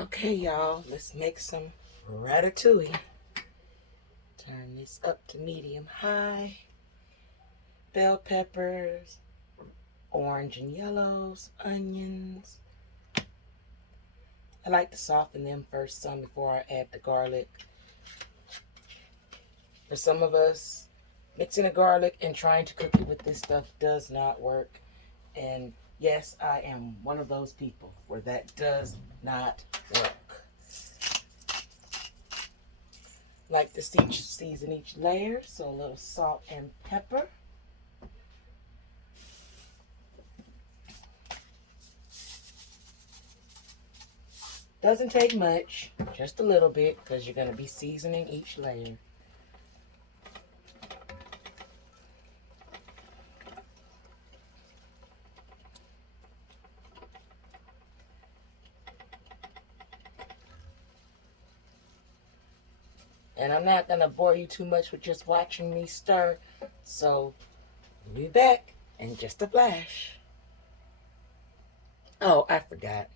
Okay, y'all, let's make some ratatouille. Turn this up to medium high. Bell peppers, orange and yellows, onions. I like to soften them first some before I add the garlic. For some of us, mixing the garlic and trying to cook it with this stuff does not work. And yes, I am one of those people where that does not work. Like to season each layer, so a little salt and pepper. Doesn't take much, just a little bit, because you're going to be seasoning each layer. And I'm not going to bore you too much with just watching me stir, so we'll be back in just a flash. Oh, I forgot.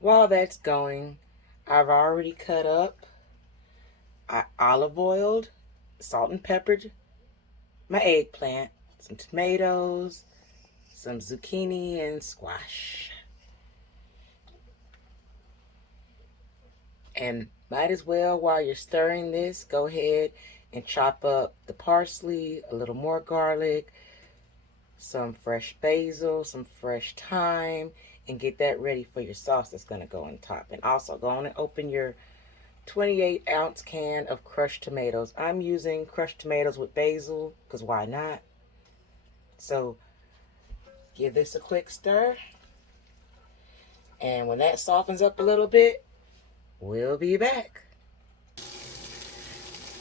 While that's going, I've already cut up, I olive oiled, salt and peppered my eggplant, some tomatoes, some zucchini, and squash. And might as well, while you're stirring this, go ahead and chop up the parsley, a little more garlic, some fresh basil, some fresh thyme, and get that ready for your sauce that's going to go on top. And also go on and open your 28-ounce can of crushed tomatoes. I'm using crushed tomatoes with basil because why not? So give this a quick stir. And when that softens up a little bit, we'll be back.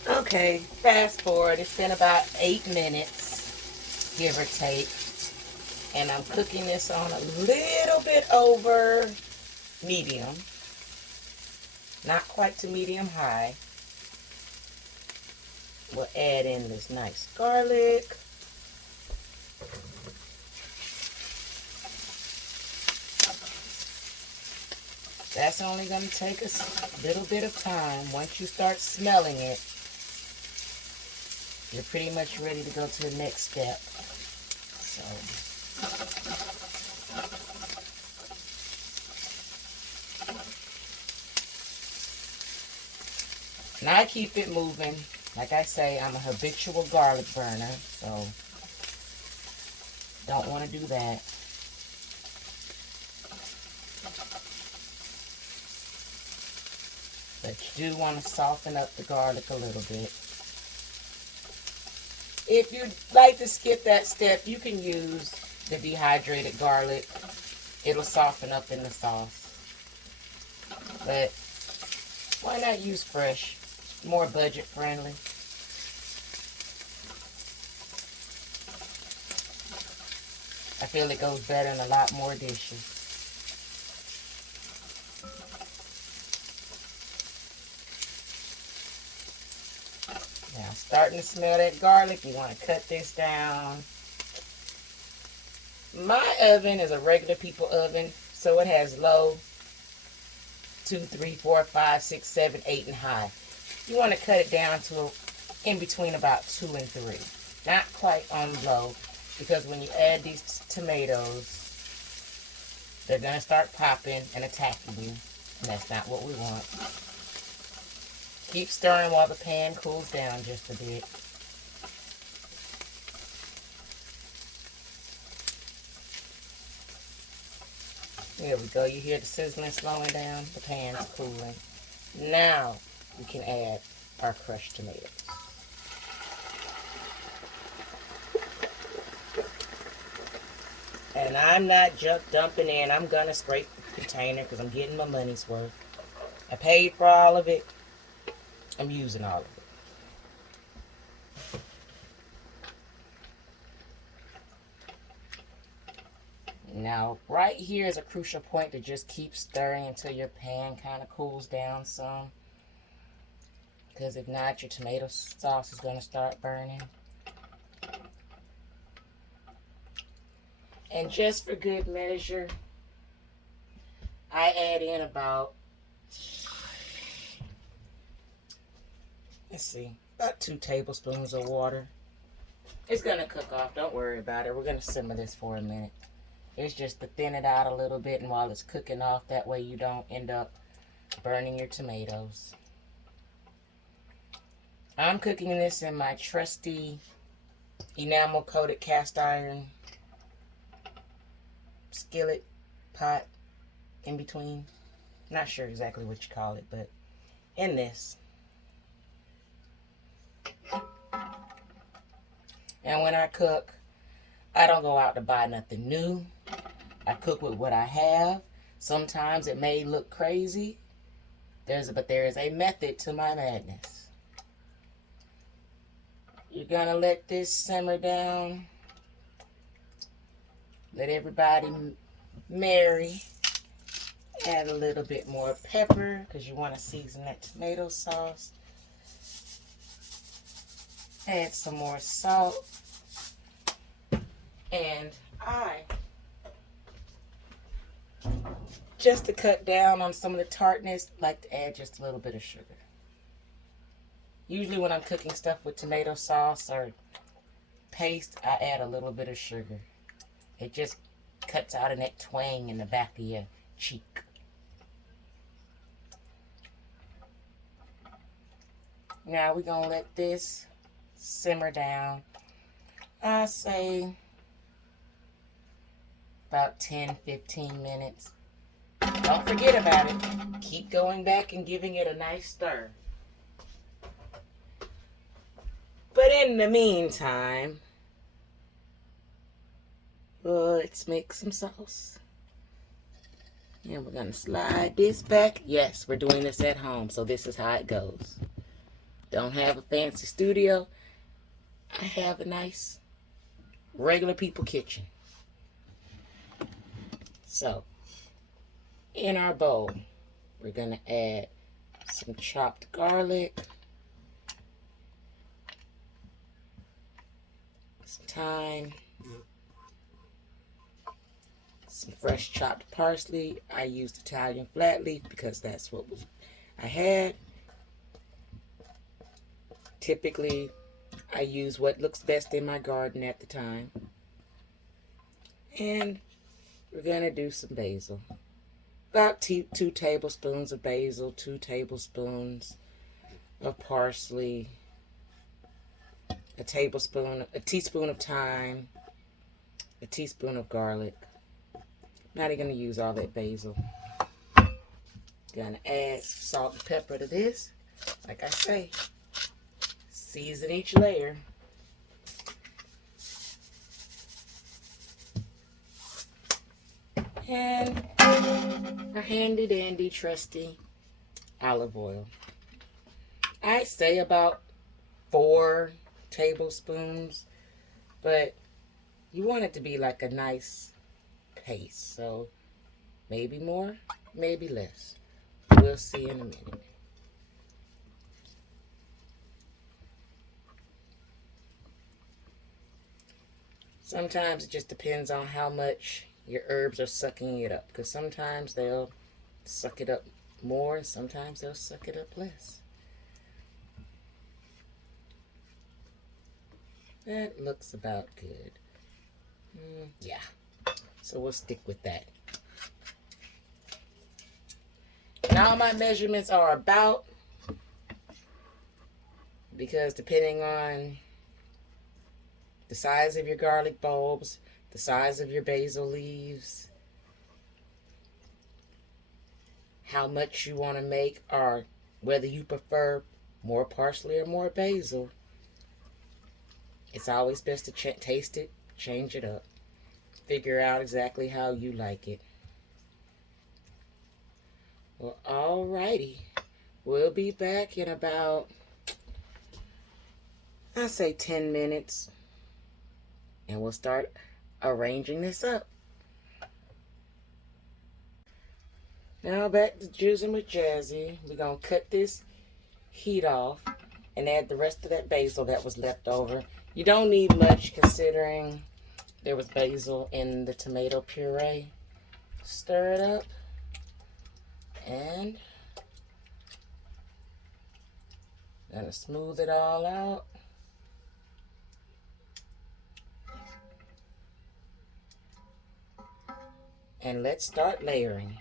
Okay, fast forward. It's been about 8 minutes, give or take. And I'm cooking this on a little bit over medium. Not quite to medium high. We'll add in this nice garlic. That's only going to take us a little bit of time. Once you start smelling it, you're pretty much ready to go to the next step. So, now I keep it moving. Like I say, I'm a habitual garlic burner, so don't want to do that. But you do want to soften up the garlic a little bit. If you'd like to skip that step, you can use the dehydrated garlic. It'll soften up in the sauce. But why not use fresh? More budget friendly. I feel it goes better in a lot more dishes. Now, starting to smell that garlic, you want to cut this down. My oven is a regular people oven, so it has low, 2, 3, 4, 5, 6, 7, 8, and high. You want to cut it down to in between about 2 and 3. Not quite on low, because when you add these tomatoes, they're going to start popping and attacking you, and that's not what we want. Keep stirring while the pan cools down just a bit. There we go. You hear the sizzling slowing down? The pan's cooling. Now we can add our crushed tomatoes. And I'm not just dumping in. I'm going to scrape the container because I'm getting my money's worth. I paid for all of it. I'm using all of it. Now, right here is a crucial point to just keep stirring until your pan kind of cools down some. Because if not, your tomato sauce is going to start burning. And just for good measure, I add in about, let's see, about 2 tablespoons of water. It's going to cook off. Don't worry about it. We're going to simmer this for a minute. It's just to thin it out a little bit, and while it's cooking off, that way you don't end up burning your tomatoes. I'm cooking this in my trusty enamel coated cast iron skillet, pot, in between. Not sure exactly what you call it, but in this. And when I cook, I don't go out to buy nothing new. I cook with what I have. Sometimes it may look crazy, but there is a method to my madness. You're gonna let this simmer down. Let everybody marry. Add a little bit more pepper because you want to season that tomato sauce. Add some more salt. And just to cut down on some of the tartness, like to add just a little bit of sugar. Usually when I'm cooking stuff with tomato sauce or paste, I add a little bit of sugar. It just cuts out in that twang in the back of your cheek. Now we're going to let this simmer down. I say about 10-15 minutes. Don't forget about it. Keep going back and giving it a nice stir. But in the meantime, let's make some sauce. And we're going to slide this back. Yes, we're doing this at home, so this is how it goes. Don't have a fancy studio. I have a nice regular people kitchen. So, in our bowl, we're going to add some chopped garlic, some thyme, some fresh chopped parsley. I used Italian flat leaf because that's what I had. Typically, I use what looks best in my garden at the time. And we're going to do some basil. About 2 tablespoons of basil, 2 tablespoons of parsley, a teaspoon of thyme, a teaspoon of garlic. Not even going to use all that basil. Going to add salt and pepper to this. Like I say, season each layer. And our handy dandy trusty olive oil. I say about 4 tablespoons, but you want it to be like a nice paste, so maybe more, maybe less. We'll see in a minute. Sometimes it just depends on how much your herbs are sucking it up, because sometimes they'll suck it up more and sometimes they'll suck it up less. That looks about good. Yeah, so we'll stick with that. And all my measurements are about, because depending on the size of your garlic bulbs, the size of your basil leaves, how much you want to make, or whether you prefer more parsley or more basil, it's always best to taste it, change it up, figure out exactly how you like it. Well, alrighty. We'll be back in about, I'll say 10 minutes. And we'll start arranging this up. Now back to juicing with Jazzy. We're going to cut this heat off and add the rest of that basil that was left over. You don't need much considering there was basil in the tomato puree. Stir it up. And gonna smooth it all out. And let's start layering.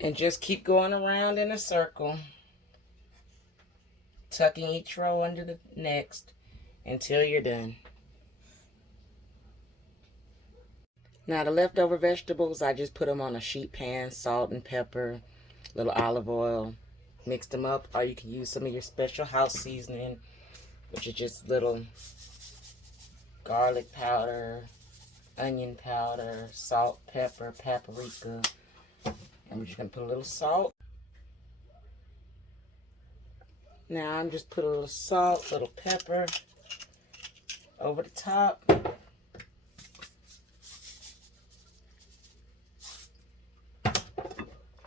And just keep going around in a circle, tucking each row under the next until you're done. Now the leftover vegetables, I just put them on a sheet pan, salt and pepper, little olive oil, mix them up, or you can use some of your special house seasoning, which is just little garlic powder, onion powder, salt, pepper, paprika, and we're just gonna put a little salt. Now I'm just put a little salt, a little pepper over the top.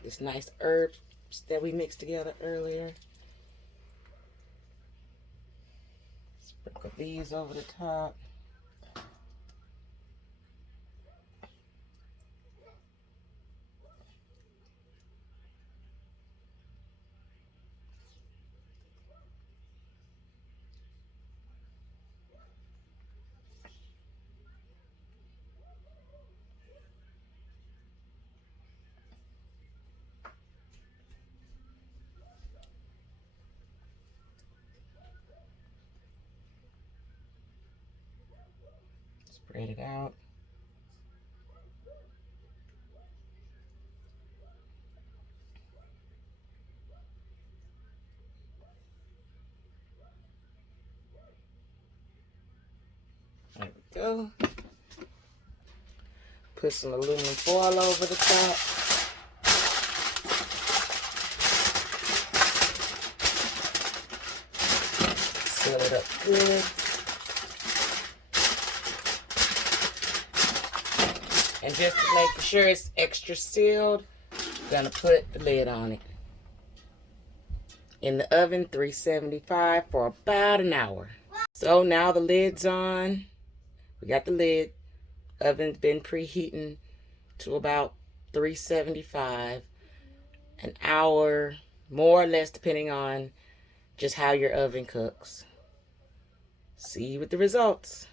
This nice herbs that we mixed together earlier. Sprinkle these over the top. Spread it out. There we go. Put some aluminum foil over the top. Seal it up good. And just to make sure it's extra sealed, I'm gonna put the lid on it. In the oven, 375 for about an hour. So now the lid's on. We got the lid. Oven's been preheating to about 375. An hour, more or less, depending on just how your oven cooks. See you with the results.